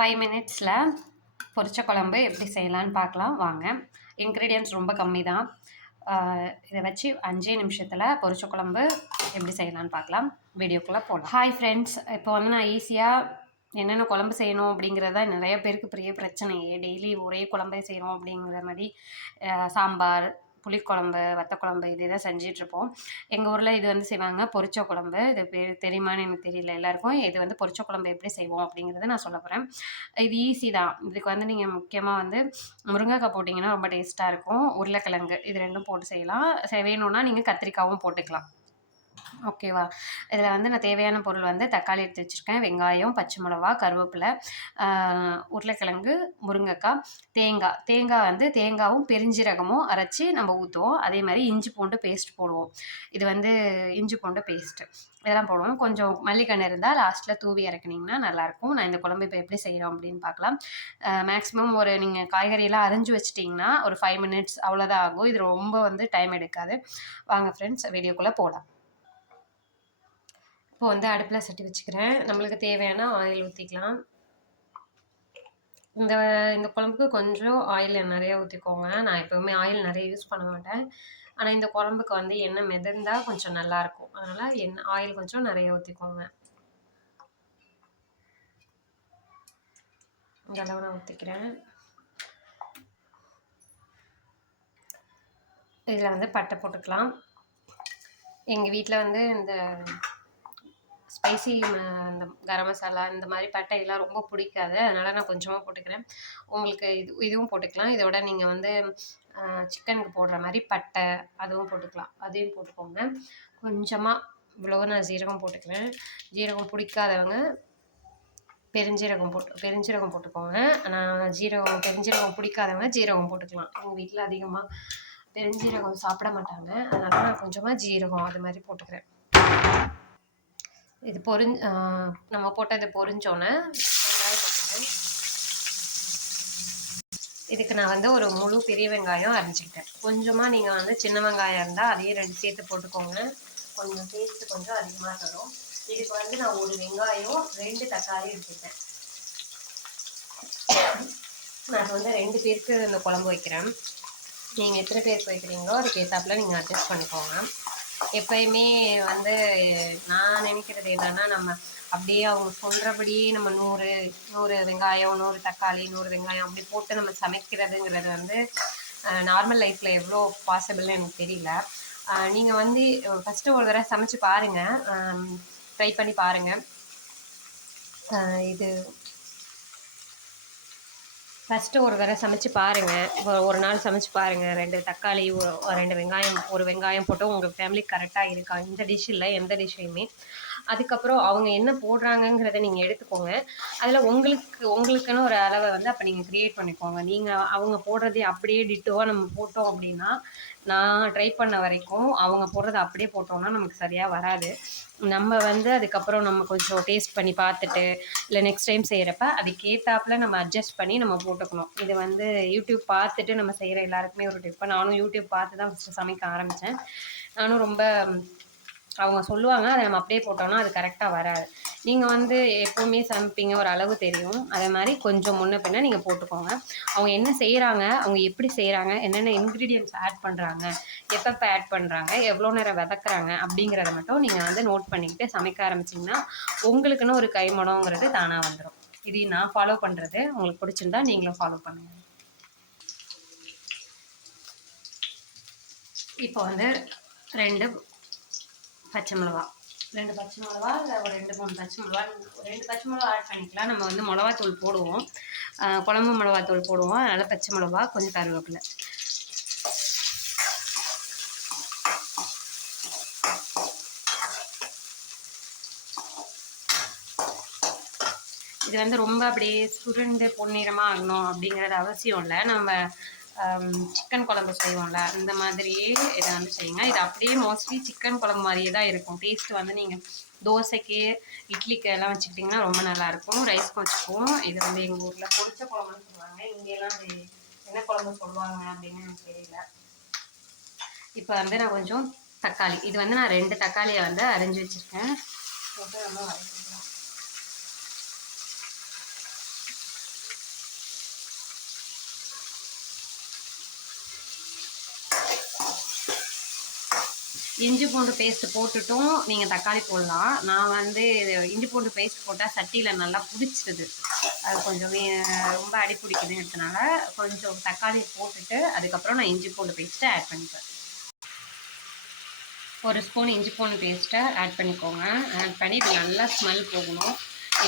5 மினிட்ஸில் பொரிச்ச குழம்பு எப்படி செய்யலான்னு பார்க்கலாம் வாங்க. இன்க்ரீடியன்ட்ஸ் ரொம்ப கம்மி தான். இதை வச்சு 5 நிமிஷத்தில் பொரிச்ச குழம்பு எப்படி செய்யலான்னு பார்க்கலாம். வீடியோக்குள்ளே போகலாம். ஹாய் ஃப்ரெண்ட்ஸ், இப்போ வந்து நான் ஈஸியாக என்னென்ன குழம்பு செய்யணும் அப்படிங்கிறத நிறைய பேருக்கு பெரிய பிரச்சனையே. டெய்லி ஒரே குழம்பே செய்கிறோம் அப்படிங்கிற மாதிரி சாம்பார், புளிக்குழம்பு, வத்தக்குழம்பு இதே தான் செஞ்சிட்ருப்போம். எங்கள் ஊரில் இது வந்து செய்வாங்க பொரிச்ச குழம்பு. இது பேர் தெரியுமான்னு எனக்கு தெரியல எல்லாருக்கும். இது வந்து பொரிச்ச குழம்பு எப்படி செய்வோம் அப்படிங்கிறத நான் சொல்ல போகிறேன். இது ஈஸி தான். இதுக்கு வந்து நீங்கள் முக்கியமாக வந்து முருங்கைக்காய் போட்டிங்கன்னா ரொம்ப டேஸ்ட்டாக இருக்கும். உருளைக்கிழங்கு இது ரெண்டும் போட்டு செய்யலாம். வேணும்னா நீங்கள் கத்திரிக்காயும் போட்டுக்கலாம். ஓகேவா? இதில் வந்து நான் தேவையான பொருள் வந்து தக்காளி எடுத்து வச்சுருக்கேன், வெங்காயம், பச்சை மிளகா, கருவேப்பிலை, உருளைக்கிழங்கு, முருங்கைக்காய், தேங்காய் வந்து தேங்காயும் பெருஞ்சீரகமும் அரைச்சி நம்ம ஊற்றுவோம். அதே மாதிரி இஞ்சி பூண்டு பேஸ்ட் போடுவோம். இது வந்து இஞ்சி பூண்டு பேஸ்ட்டு இதெல்லாம் போடுவோம். கொஞ்சம் மல்லிக்கண்ணு இருந்தால் லாஸ்ட்டில் தூவி இறக்குனிங்கன்னா நல்லாயிருக்கும். நான் இந்த குழம்பு இப்போ எப்படி செய்கிறோம் அப்படின்னு பார்க்கலாம். மேக்ஸிமம் நீங்கள் காய்கறியெல்லாம் அரிஞ்சு வச்சிட்டிங்கன்னா ஒரு 5 மினிட்ஸ் அவ்வளோதான் ஆகும். இது ரொம்ப வந்து டைம் எடுக்காது. வாங்க ஃப்ரெண்ட்ஸ், வீடியோக்குள்ளே போகலாம். இப்போ வந்து அடுப்பில் சட்டி வச்சுக்கிறேன். நம்மளுக்கு தேவையான ஆயில் ஊற்றிக்கலாம். இந்த குழம்புக்கு கொஞ்சம் ஆயில் நிறையா ஊற்றிக்கோங்க. நான் எப்போவுமே ஆயில் நிறைய யூஸ் பண்ண மாட்டேன். ஆனால் இந்த குழம்புக்கு வந்து எண்ணெய் மிதந்தால் கொஞ்சம் நல்லாயிருக்கும். அதனால் ஆயில் கொஞ்சம் நிறைய ஊற்றிக்கோங்க. இந்த அளவு நான் ஊற்றிக்கிறேன். இதில் வந்து பட்டை போட்டுக்கலாம். எங்கள் வீட்டில் வந்து இந்த ஸ்பைசி இந்த கரம் மசாலா இந்த மாதிரி பட்டையெல்லாம் ரொம்ப பிடிக்காது. அதனால் நான் கொஞ்சமாக போட்டுக்கிறேன். உங்களுக்கு இதுவும் போட்டுக்கலாம். இதோட நீங்கள் வந்து சிக்கனுக்கு போடுற மாதிரி பட்டை அதுவும் போட்டுக்கலாம். அதையும் போட்டுக்கோங்க. கொஞ்சமாக இவ்வளோ நான் ஜீரகம் போட்டுக்கிறேன். ஜீரகம் பிடிக்காதவங்க பெருஞ்சீரகம் போட்டுக்கோங்க. ஆனால் பெருஞ்சீரகம் பிடிக்காதவங்க ஜீரகம் போட்டுக்கலாம். எங்கள் வீட்டில் அதிகமாக பெருஞ்சீரகம் சாப்பிட மாட்டாங்க. அதனால் நான் கொஞ்சமாக ஜீரகம் அது மாதிரி போட்டுக்கிறேன். இது நம்ம போட்டது பொரிஞ்சோன்னே வெங்காயம் போட்டுக்கிறேன். இதுக்கு நான் வந்து ஒரு முழு பெரிய வெங்காயம் அரைஞ்சிக்கிட்டேன். கொஞ்சமாக நீங்கள் வந்து சின்ன வெங்காயம் இருந்தால் அதையும் 2 சேர்த்து போட்டுக்கோங்க. கொஞ்சம் டேஸ்ட்டு கொஞ்சம் அதிகமாக தரும். இதுக்கு வந்து நான் ஒரு வெங்காயம் 2 தக்காளி எடுத்துக்கிட்டேன். நான் வந்து 2 பேருக்கு இந்த குழம்பு வைக்கிறேன். நீங்கள் எத்தனை பேருக்கு வைக்கிறீங்களோ அதுக்கு ஏற்றாப்புல நீங்கள் அட்ஜஸ்ட் பண்ணிக்கோங்க. எப்பயுமே வந்து நான் நினைக்கிறது என்னன்னா, நம்ம அப்படியே அவங்க சொல்கிறபடியே நம்ம 100 வெங்காயம், 100 தக்காளி, 100 வெங்காயம் அப்படி போட்டு நம்ம சமைக்கிறதுங்கிறது வந்து நார்மல் லைஃப்பில் எவ்வளோ பாசிபிள்னு எனக்கு தெரியல. நீங்கள் வந்து ஃபஸ்ட்டு ஒரு தடவை சமைச்சு பாருங்கள், ட்ரை பண்ணி பாருங்கள். இது ஃபஸ்ட்டு ஒரு தடவை சமைச்சு பாருங்கள். ஒரு நாள் சமைச்சு பாருங்கள். 2 தக்காளி, 2 வெங்காயம், 1 வெங்காயம் போட்டு உங்கள் ஃபேமிலி கரெக்டாக இருக்கா இந்த டிஷ் இல்லை எந்த டிஷ்ஷையுமே. அதுக்கப்புறம் அவங்க என்ன போடுறாங்கங்கிறத நீங்கள் எடுத்துக்கோங்க. அதில் உங்களுக்குன்னு ஒரு அளவை வந்து அப்போ நீங்கள் க்ரியேட் பண்ணிக்கோங்க. அவங்க போடுறதே அப்படியே டிட்டோவாக நம்ம போட்டோம் அப்படின்னா, நான் ட்ரை பண்ண வரைக்கும் அவங்க போடுறத அப்படியே போட்டோம்னா நமக்கு சரியாக வராது. நம்ம வந்து அதுக்கப்புறம் நம்ம கொஞ்சம் டேஸ்ட் பண்ணி பார்த்துட்டு இல்லை நெக்ஸ்ட் டைம் செய்கிறப்ப அதுக்கேற்றாப்புல நம்ம அட்ஜஸ்ட் பண்ணி நம்ம போட்டுக்கணும். இது வந்து யூடியூப் பார்த்துட்டு நம்ம செய்கிற எல்லாருக்குமே ஒரு டிப்பு. நானும் யூடியூப் பார்த்து தான் ஃபஸ்ட்டு சமைக்க ஆரம்பித்தேன். நானும் ரொம்ப அவங்க சொல்லுவாங்க, அதை நம்ம அப்படியே போட்டோம்னா அது கரெக்டாக வராது. நீங்கள் வந்து எப்போவுமே சமைப்பீங்க, ஒரு அளவு தெரியும். அதே மாதிரி கொஞ்சம் முன்ன பின்ன நீங்கள் போட்டுக்கோங்க. அவங்க என்ன செய்கிறாங்க, அவங்க எப்படி செய்கிறாங்க, என்னென்ன இன்க்ரீடியன்ட்ஸ் ஆட் பண்ணுறாங்க, எப்பப்போ ஆட் பண்ணுறாங்க, எவ்வளோ நேரம் வதக்குறாங்க அப்படிங்கிறத மட்டும் நீங்கள் வந்து நோட் பண்ணிக்கிட்டு சமைக்க ஆரம்பிச்சிங்கன்னா உங்களுக்குன்னு ஒரு கைமணங்கிறது தானாக வந்துடும். இது நான் ஃபாலோ பண்ணுறது. உங்களுக்கு பிடிச்சிருந்தா நீங்களும் ஃபாலோ பண்ணுங்கள். இப்போ வந்து 2 பச்சை மிளகா இல்லை ஒரு 2-3 பச்சை மிளகா, 2 பச்சை மிளகா ஆட் பண்ணிக்கலாம். நம்ம வந்து மிளகாத்தூள் போடுவோம், குழம்பு மிளகாத்தூள் போடுவோம். அதனால் பச்சை மிளகா, கொஞ்சம் கருவேப்பிலை. இது வந்து ரொம்ப அப்படியே சுருண்டு பொன்னிறமாக ஆகணும் அப்படிங்கிறது அவசியம் இல்லை. நம்ம சிக்கன் குழம்பு செய்வோம்ல அந்த மாதிரியே இதை வந்து செய்யுங்க. இது அப்படியே மோஸ்ட்லி சிக்கன் குழம்பு மாதிரியே தான் இருக்கும். டேஸ்ட் வந்து நீங்கள் தோசைக்கு, இட்லிக்கு எல்லாம் வச்சுக்கிட்டிங்கன்னா ரொம்ப நல்லாயிருக்கும். ரைஸ்க்கு வச்சுக்குவோம். இது வந்து எங்கள் ஊரில் பொரிச்ச குழம்புன்னு சொல்லுவாங்க. இங்கெல்லாம் அது என்ன குழம்பு சொல்லுவாங்க அப்படின்னு எனக்கு தெரியல. இப்போ வந்து நான் கொஞ்சம் தக்காளி, இது வந்து நான் 2 தக்காளியை வந்து அரிஞ்சு வச்சுருக்கேன். போட்டு நம்ம வதக்கிக்கலாம். இஞ்சி பூண்டு பேஸ்ட்டு போட்டுட்டும் நீங்கள் தக்காளி போடலாம். நான் வந்து இஞ்சி பூண்டு பேஸ்ட் போட்டால் சட்டியில் நல்லா பிடிச்சிடுது. அது கொஞ்சம் ரொம்ப அடி பிடிக்குதுங்கிறதுனால கொஞ்சம் தக்காளி போட்டுட்டு அதுக்கப்புறம் நான் இஞ்சி பூண்டு பேஸ்ட்டை ஆட் பண்ணிப்பேன். 1 ஸ்பூன் இஞ்சி பூண்டு பேஸ்ட்டை ஆட் பண்ணிக்கோங்க. ஆட் பண்ணி இது நல்லா ஸ்மெல் போகணும்.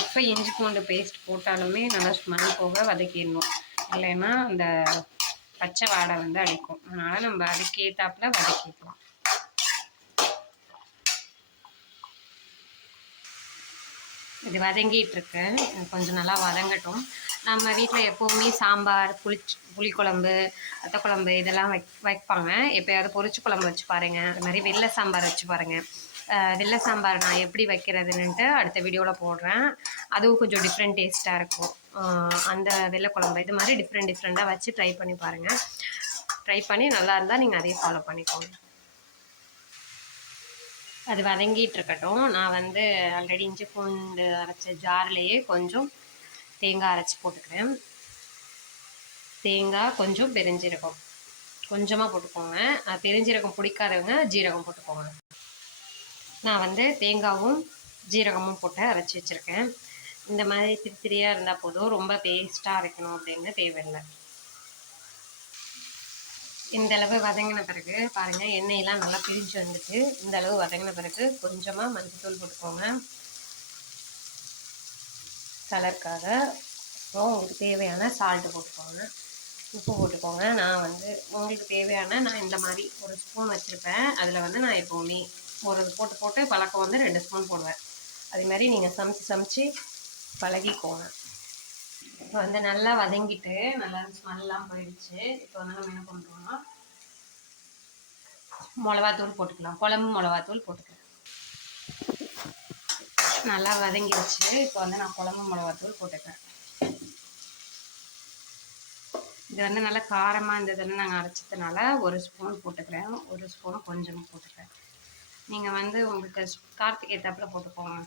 எப்போ இஞ்சி பூண்டு பேஸ்ட் போட்டாலுமே நல்லா ஸ்மெல் போக வதக்கிடணும். இல்லைன்னா அந்த பச்சை வாடை வந்து அடிக்கும். அதனால் நம்ம அதுக்கேற்றாப்புல வதக்கிக்கலாம். இது வதங்கிட்டுருக்கு. கொஞ்சம் நல்லா வதங்கட்டும். நம்ம வீட்டில் எப்போவுமே சாம்பார், புளிக்குழம்பு, வத்தக்குழம்பு இதெல்லாம் வைப்பாங்க. எப்போயாவது பொரிச்சு குழம்பு வச்சு பாருங்கள். அது மாதிரி வெள்ளை சாம்பார் வச்சு பாருங்கள். வெள்ளை சாம்பார் நான் எப்படி வைக்கிறதுன்னுட்டு அடுத்த வீடியோவில் போடுறேன். அதுவும் கொஞ்சம் டிஃப்ரெண்ட் டேஸ்ட்டாக இருக்கும். அந்த வெள்ளை குழம்பு இது மாதிரி டிஃப்ரெண்ட்டாக வச்சு ட்ரை பண்ணி பாருங்கள். ட்ரை பண்ணி நல்லா இருந்தால் நீங்கள் அதையும் ஃபாலோ பண்ணிக்கோங்க. அது வதங்கிட்டு இருக்கட்டும். நான் வந்து ஆல்ரெடி இஞ்சி பூண்டு அரைச்ச ஜார்லேயே கொஞ்சம் தேங்காய் அரைச்சி போட்டுக்கிறேன். தேங்காய் கொஞ்சம் பெருஞ்சீரகம் கொஞ்சமாக போட்டுக்கோங்க. பெருஞ்சீரகம் பிடிக்காதவங்க ஜீரகம் போட்டுக்கோங்க. நான் வந்து தேங்காயும் ஜீரகமும் போட்டு அரைச்சி வச்சுருக்கேன். இந்த மாதிரி திரியாக இருந்தால் போதும். ரொம்ப பேஸ்ட்டாக அரைக்கணும் அப்படின்னு தேவையில்லை. இந்த அளவு வதங்கின பிறகு பாருங்கள், எண்ணெயெல்லாம் நல்லா பிரிஞ்சு வந்துட்டு இந்த அளவு வதங்கின பிறகு கொஞ்சமாக மஞ்சள்தூள் போட்டுக்கோங்க கலருக்காக. அப்புறம் உங்களுக்கு தேவையான சால்ட்டு போட்டுக்கோங்க, உப்பு போட்டுக்கோங்க. நான் வந்து உங்களுக்கு தேவையான நான் இந்த மாதிரி 1 ஸ்பூன் வச்சுருப்பேன். அதில் வந்து நான் எப்போவுமே ஒரு போட்டு பழக்கம் வந்து 2 ஸ்பூன் போடுவேன். அதே மாதிரி நீங்கள் சமைச்சு பழகிக்கோங்க. இப்போ வந்து நல்லா வதங்கிட்டு நல்லா ஸ்மெல்லாம் போயிடுச்சு. இப்போ வந்து நம்ம என்ன பண்ணுறோம்னா மிளகாத்தூள் போட்டுக்கலாம். குழம்பு மிளகாத்தூள் போட்டுக்கலாம். நல்லா வதங்கிடுச்சு. இப்போ வந்து நான் குழம்பு மிளகாத்தூள் போட்டுக்கிறேன். இது வந்து நல்லா காரமாக இருந்ததுன்னு நாங்கள் அரைச்சதுனால 1 ஸ்பூன் போட்டுக்கிறேன். 1 ஸ்பூன் கொஞ்சமாக போட்டுக்கிறேன். நீங்கள் வந்து உங்களுக்கு காரத்துக்கு ஏற்றாப்புல போட்டுக்கோங்க.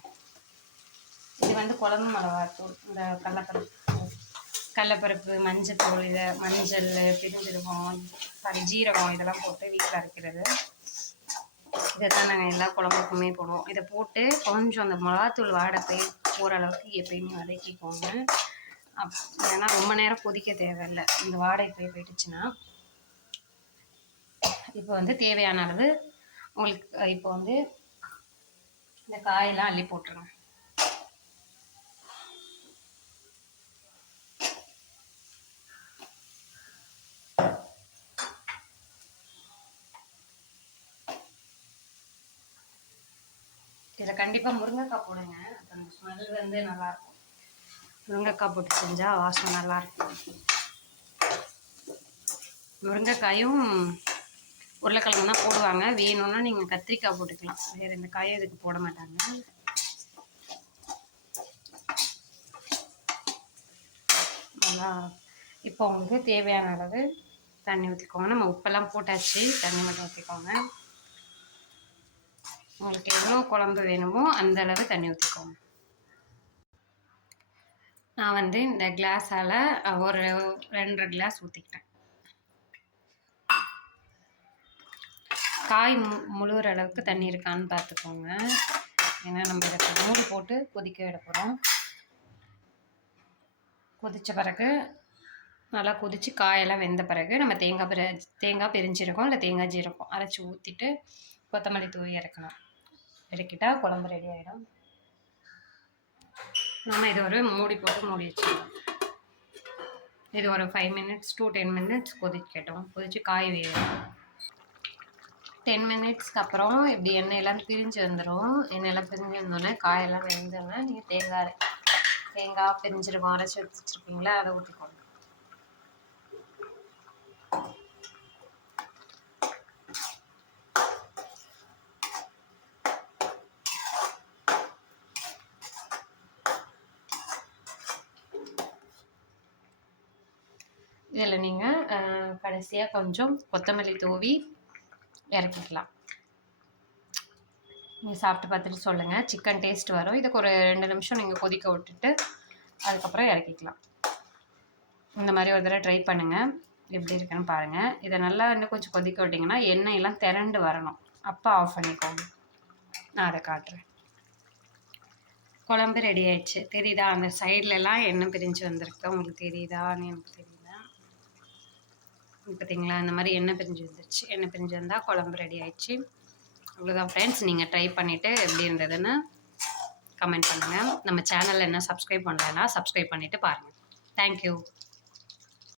இது வந்து குழம்பு மிளகாத்தூள். இந்த கடலைப்பருப்பு, மஞ்சத்தூள், இதை மஞ்சள், பெருஞ்சீரகம், ஜீரகம் இதெல்லாம் போட்டு வீட்டில் அரைக்கிறது. இதை தான் நாங்கள் எல்லா குழம்புக்குமே போடுவோம். இதை போட்டு கொஞ்சம் அந்த மிளகாத்தூள் வாடை போய் ஓரளவுக்கு எப்பயுமே வதக்கிக்கோங்க. ஏன்னா ரொம்ப நேரம் கொதிக்க தேவையில்லை. இந்த வாடை போயிடுச்சுன்னா இப்போ வந்து தேவையான அளவு உங்களுக்கு இப்போ வந்து இந்த காயெல்லாம் அள்ளி போட்டுருங்க. இதில் கண்டிப்பாக முருங்கைக்காய் போடுங்க. அப்போ அந்த ஸ்மெல் வந்து நல்லாயிருக்கும். முருங்கைக்காய் போட்டு செஞ்சால் வாசனை நல்லாயிருக்கும். முருங்கைக்காயும் உருளைக்கிழங்கு தான் போடுவாங்க. வேணும்னா நீங்கள் கத்திரிக்காய் போட்டுக்கலாம். வேறு எந்த காயும் இதுக்கு போட மாட்டாங்க. நல்லா இப்போ உங்களுக்கு தேவையான அளவு தண்ணி ஊற்றிக்கோங்க. நம்ம உப்பெல்லாம் போட்டாச்சு, தண்ணி மட்டும் ஊற்றிக்கோங்க. உங்களுக்கு எவ்வளோ குழம்பு வேணுமோ அந்த அளவு தண்ணி ஊற்றிக்கோங்க. நான் வந்து இந்த கிளாஸால் ஒரு 2.5 கிளாஸ் ஊற்றிக்கிட்டேன். காய் முழுகிற அளவுக்கு தண்ணி இருக்கான்னு பார்த்துக்கோங்க. ஏன்னா நம்ம இதை மூடி போட்டு கொதிக்க விட போகிறோம். கொதித்த பிறகு நல்லா கொதித்து காயெல்லாம் வெந்த பிறகு நம்ம தேங்காய் பெருஞ்சீரகம் இல்லை தேங்காய் ஜீரகம் அரைச்சி ஊற்றிட்டு கொத்தமல்லி தூவி இறக்கலாம். இறக்கிட்டால் குழம்பு ரெடி ஆகிடும். நம்ம இது ஒரு மூடி போட்டு மூடி வச்சுக்கலாம். இது ஒரு 5 மினிட்ஸ் to 10 மினிட்ஸ் கொதிக்கட்டும். கொதித்து காய் வேகும். 10 மினிட்ஸ்க்கு அப்புறம் இப்படி எண்ணெயெல்லாம் பிரிஞ்சு வந்துடும். எண்ணெயெல்லாம் பிரிஞ்சு வந்தோடனே காயெல்லாம் வெந்தோடனே நீங்கள் தேங்காய் பெருஞ்சீரகம் அரைச்சி வச்சுருப்பீங்களா, அதை ஊற்றிக்கோங்க. இதில் நீங்கள் கடைசியாக கொஞ்சம் கொத்தமல்லி தூவி இறக்கிக்கலாம். நீங்கள் சாப்பிட்டு பார்த்துட்டு சொல்லுங்கள். சிக்கன் டேஸ்ட் வரும். இதுக்கு ஒரு 2 நிமிஷம் நீங்கள் கொதிக்க விட்டுட்டு அதுக்கப்புறம் இறக்கிக்கலாம். இந்த மாதிரி ஒரு தடவை ட்ரை பண்ணுங்கள். எப்படி இருக்குன்னு பாருங்கள். இதை நல்லா இன்னும் கொஞ்சம் கொதிக்க விட்டிங்கன்னா எண்ணெயெல்லாம் திரண்டு வரணும். அப்போ ஆஃப் பண்ணிக்கோங்க. நான் அதை காட்டுறேன். குழம்பு ரெடி ஆயிடுச்சு. தெரியுதா? அந்த சைட்லலாம் எண்ணெய் பிரிஞ்சு வந்திருக்கு. உங்களுக்கு தெரியுதான்னு எனக்கு தெரியல. பார்த்தீங்களா? இந்த மாதிரி எண்ணெய் பிரிஞ்சு வந்துருச்சு. எண்ணெய் பிரிஞ்சு வந்தால் குழம்பு ரெடி ஆயிடுச்சு. அவ்வளோதான் ஃப்ரெண்ட்ஸ். நீங்கள் ட்ரை பண்ணிவிட்டு எப்படி இருந்ததுன்னு கமெண்ட் பண்ணுங்கள். நம்ம சேனலில் என்ன சப்ஸ்கிரைப் பண்ணலைன்னா சப்ஸ்கிரைப் பண்ணிவிட்டு பாருங்கள். தேங்க்யூ.